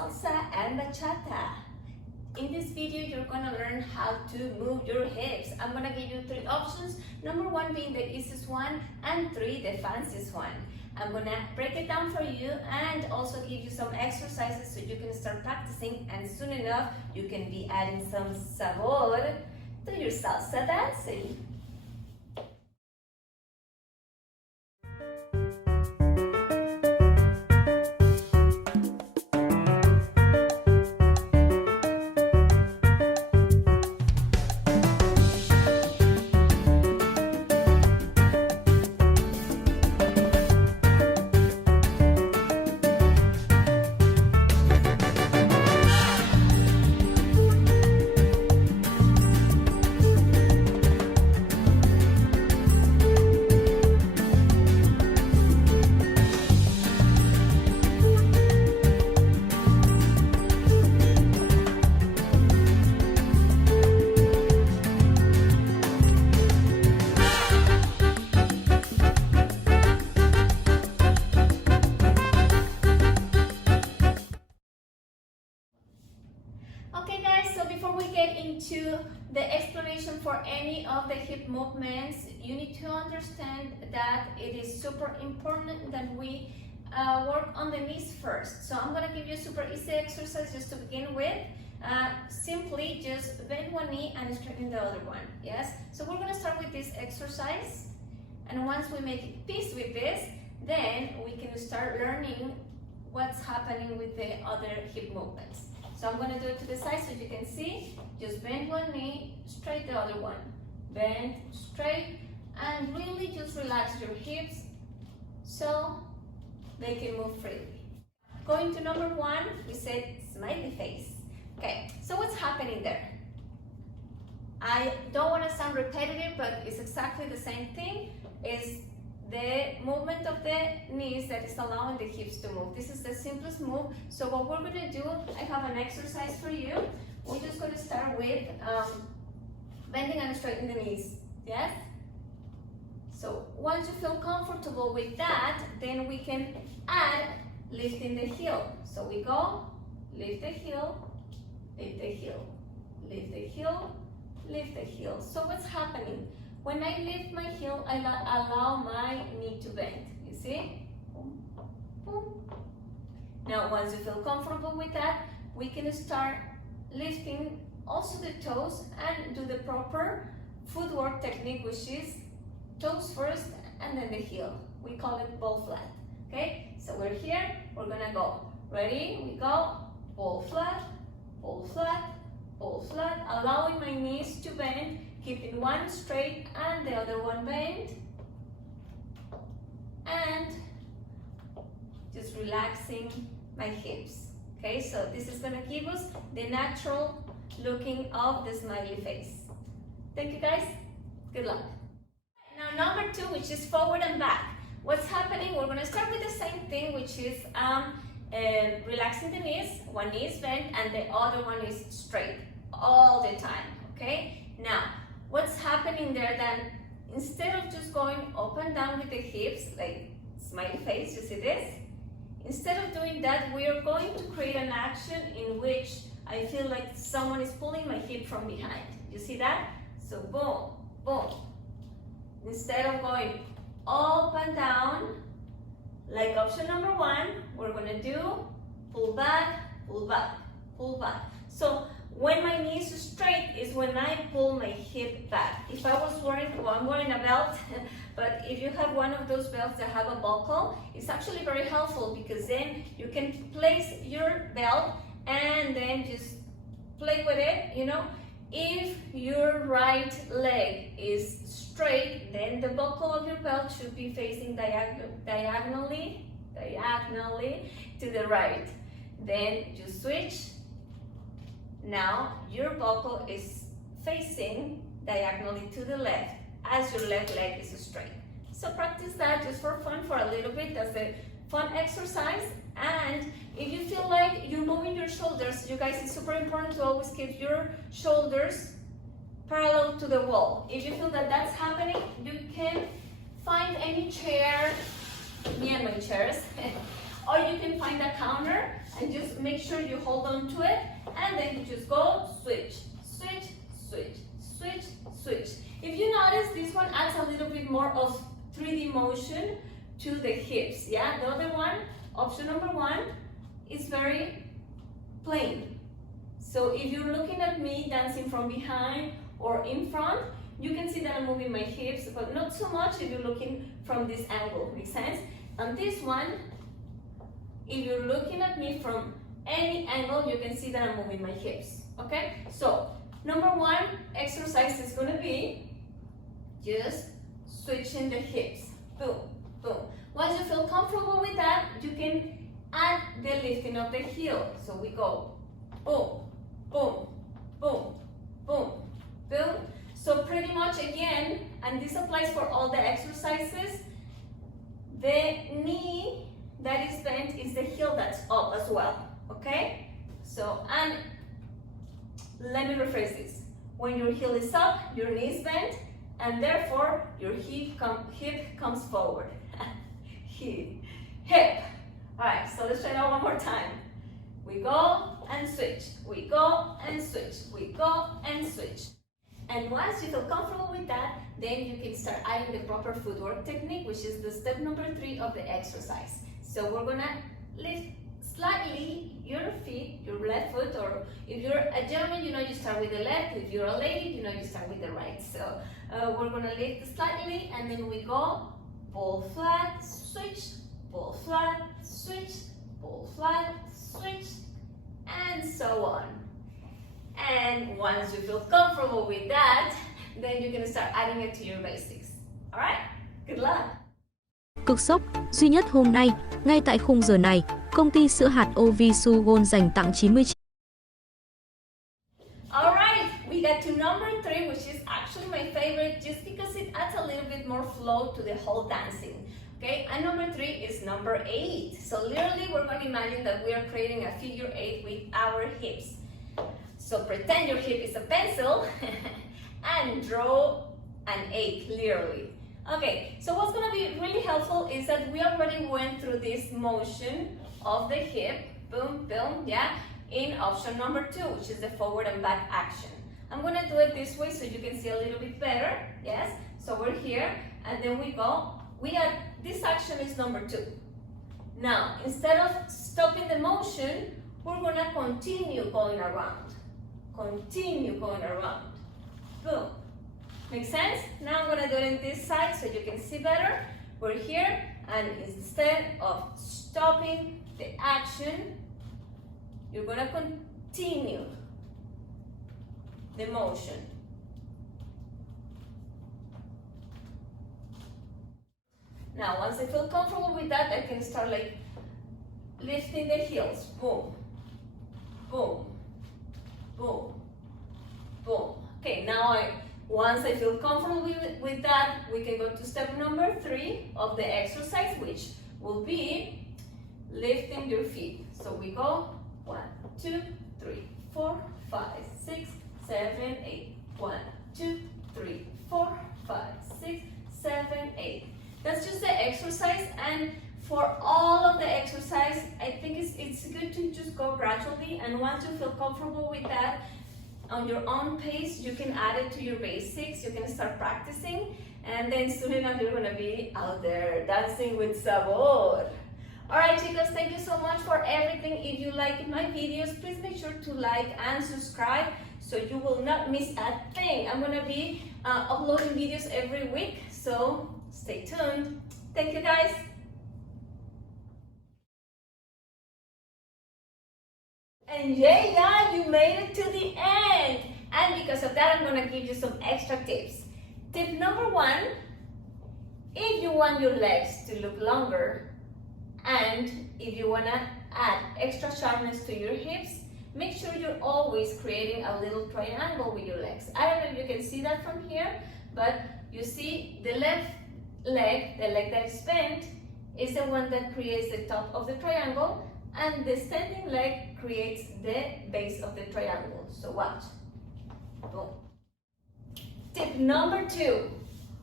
Salsa and bachata. In this video, you're gonna learn how to move your hips. I'm gonna give you 3 options. Number 1 being the easiest one, and 3 the fanciest one. I'm gonna break it down for you and also give you some exercises so you can start practicing, and soon enough, you can be adding some sabor to your salsa dancing. Okay guys, so before we get into the explanation for any of the hip movements, you need to understand that it is super important that we work on the knees first. So I'm going to give you a super easy exercise just to begin with. Simply just bend one knee and straighten the other one. Yes? So we're going to start with this exercise, and once we make peace with this, then we can start learning what's happening with the other hip movements. So I'm going to do it to the side so you can see. Just bend one knee, straight the other one. Bend, straight, and really just relax your hips so they can move freely. Going to number 1, we said smiley face. Okay, so what's happening there? I don't want to sound repetitive, but it's exactly the same thing. It's the movement of the knees that is allowing the hips to move. This is the simplest move. So what we're going to do, I have an exercise for you. We're just going to start with bending and straightening the knees. Yes? So once you feel comfortable with that, then we can add lifting the heel. So we go, lift the heel, lift the heel, lift the heel, lift the heel. So what's happening? When I lift my heel, I allow my knee to bend. You see? Boom, boom. Now, once you feel comfortable with that, we can start lifting also the toes and do the proper footwork technique, which is toes first and then the heel. We call it ball flat. Okay? So we're here. We're gonna go. Ready? We go. Ball flat, ball flat, ball flat. Allowing my knees to bend. Keeping one straight and the other one bent, and just relaxing my hips. Okay, so this is going to give us the natural looking of the smiley face. Thank you guys. Good luck. Now number 2, which is forward and back. What's happening? We're going to start with the same thing, which is relaxing the knees. One knee is bent and the other one is straight all the time. Okay, now what's happening there then, instead of just going up and down with the hips, like smiley face, you see this? Instead of doing that, we are going to create an action in which I feel like someone is pulling my hip from behind. You see that? So boom, boom. Instead of going up and down, like option number 1, we're gonna do pull back, pull back, pull back. So when my knee is straight is when I pull my hip back. If I was wearing, well, I'm wearing a belt, but if you have one of those belts that have a buckle, it's actually very helpful because then you can place your belt and then just play with it, you know. If your right leg is straight, then the buckle of your belt should be facing diagonally to the right. Then you switch. Now your buckle is facing diagonally to the left as your left leg is straight. So practice that just for fun for a little bit. That's a fun exercise. And if you feel like you're moving your shoulders, you guys, it's super important to always keep your shoulders parallel to the wall. If you feel that that's happening, you can find any chair, me and my chairs, or you can find a counter and just make sure you hold on to it, and then you just go switch, switch, switch, switch, switch. If you notice, this one adds a little bit more of 3D motion to the hips, yeah? The other one, option number one, is very plain. So if you're looking at me dancing from behind or in front, you can see that I'm moving my hips, but not so much if you're looking from this angle, makes sense? And this one, if you're looking at me from any angle, you can see that I'm moving my hips, okay? So, number one exercise is gonna be just switching the hips, boom, boom. Once you feel comfortable with that, you can add the lifting of the heel. So we go boom, boom, boom, boom, boom. So pretty much again, and this applies for all the exercises, the knee that is bent is the heel that's up as well, okay? So, and let me rephrase this. When your heel is up, your knee is bent, and therefore your hip comes forward. Hip. All right, so let's try that one more time. We go and switch, we go and switch, we go and switch. And once you feel comfortable with that, then you can start adding the proper footwork technique, which is the step number 3 of the exercise. So we're gonna lift slightly your feet, your left foot, or if you're a gentleman, you know you start with the left. If you're a lady, you know you start with the right. So we're gonna lift slightly, and then we go pull flat, switch, pull flat, switch, pull flat, switch, and so on. And once you feel comfortable with that, then you're gonna start adding it to your basics. All right? Good luck. Cực sốc, duy nhất hôm nay, ngay tại khung giờ này, công ty sữa hạt Ovisu Gold dành tặng 99. All right, we got to number 3, which is actually my favorite just because it adds a little bit more flow to the whole dancing. Okay, and number 3 is number 8. So literally we're going to imagine that we are creating a figure 8 with our hips. So pretend your hip is a pencil and draw an 8, literally. Okay, so what's going to be really helpful is that we already went through this motion of the hip, boom, boom, yeah, in option number 2, which is the forward and back action. I'm going to do it this way so you can see a little bit better, yes? So we're here, and then we go. This action is number 2. Now, instead of stopping the motion, we're going to continue going around. Continue going around. Boom. Make sense? Now I'm going to do it in this side so you can see better. We're here, and instead of stopping the action, you're going to continue the motion. Now, once I feel comfortable with that, I can start like lifting the heels. Boom, boom, boom, boom. Okay, now once I feel comfortable with that, we can go to step number 3 of the exercise, which will be lifting your feet. So we go 1, 2, 3, 4, 5, 6, 7, 8. 1, 2, 3, 4, 5, 6, 7, 8. That's just the exercise, and for all of the exercise, I think it's good to just go gradually, and once you feel comfortable with that, on your own pace, you can add it to your basics. You can start practicing, and then soon enough you're going to be out there dancing with sabor. Alright chicos, thank you so much for everything. If you like my videos, please make sure to like and subscribe so you will not miss a thing. I'm going to be uploading videos every week, so stay tuned. Thank you guys. And yeah, you made it to the end. And because of that, I'm going to give you some extra tips. Tip number 1, if you want your legs to look longer and if you want to add extra sharpness to your hips, make sure you're always creating a little triangle with your legs. I don't know if you can see that from here, but you see the left leg, the leg that is bent, is the one that creates the top of the triangle, and the standing leg creates the base of the triangle. So watch. Boom. Tip number 2.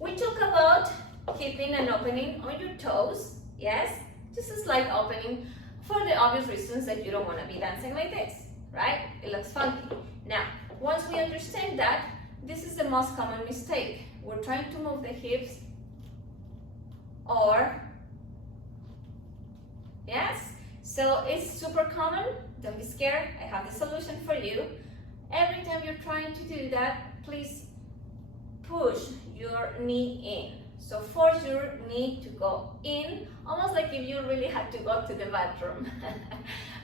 We talk about keeping an opening on your toes. Yes? Just a slight opening. for the obvious reasons that you don't want to be dancing like this, right? It looks funky. Now, once we understand that, this is the most common mistake. We're trying to move the hips or, yes? So it's super common. Don't be scared. I have the solution for you. Every time you're trying to do that, please push your knee in. So force your knee to go in, almost like if you really had to go to the bathroom.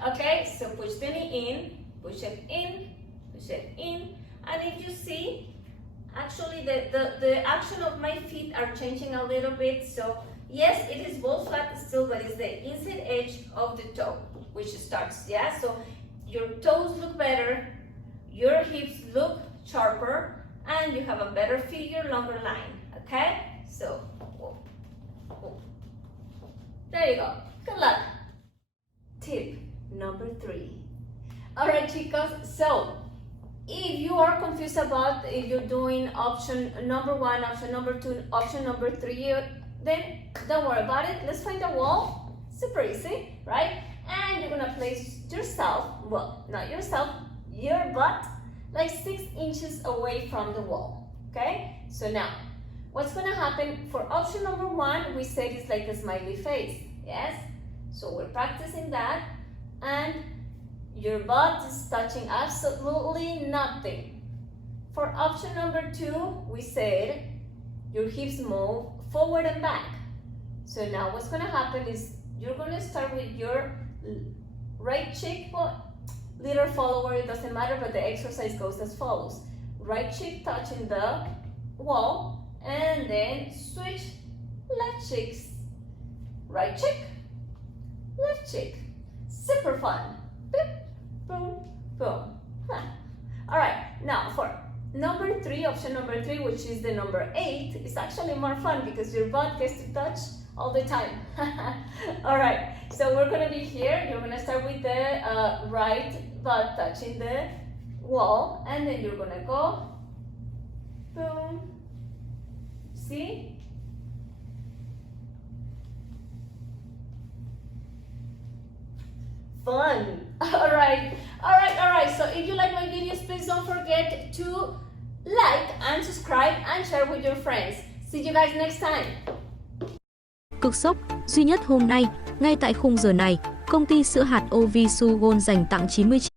Okay, so push the knee in, push it in, push it in. And if you see, actually the action of my feet are changing a little bit. So yes, it is both flat still, but it's the inside edge of the toe which starts, yeah? So your toes look better, your hips look sharper, and you have a better figure, longer line, okay? So, there you go. Good luck. Tip number 3. All right, chicos, so if you are confused about if you're doing option number 1, option number 2, option number 3, then don't worry about it. Let's find a wall. Super easy, right? And you're gonna place yourself, well, not yourself, your butt, like 6 inches away from the wall, okay? So now, what's gonna happen for option number 1, we said it's like a smiley face, yes? So we're practicing that, and your butt is touching absolutely nothing. For option number 2, we said your hips move forward and back. So now what's gonna happen is you're gonna start with your right cheek, well, leader, follower, it doesn't matter, but the exercise goes as follows. Right cheek touching the wall, and then switch left cheeks. Right cheek, left cheek. Super fun. Boop, boom, boom. Huh. All right, now for number 3, option number 3, which is the number 8, it's actually more fun because your butt gets to touch all the time. All right, so we're gonna be here. You're gonna start with the right butt touching the wall, and then you're gonna go, boom, see? Fun. All right. So if you like my videos, please don't forget to like and subscribe and share with your friends. See you guys next time. Cực sốc, duy nhất hôm nay, ngay tại khung giờ này, công ty sữa hạt OV Sugon dành tặng 99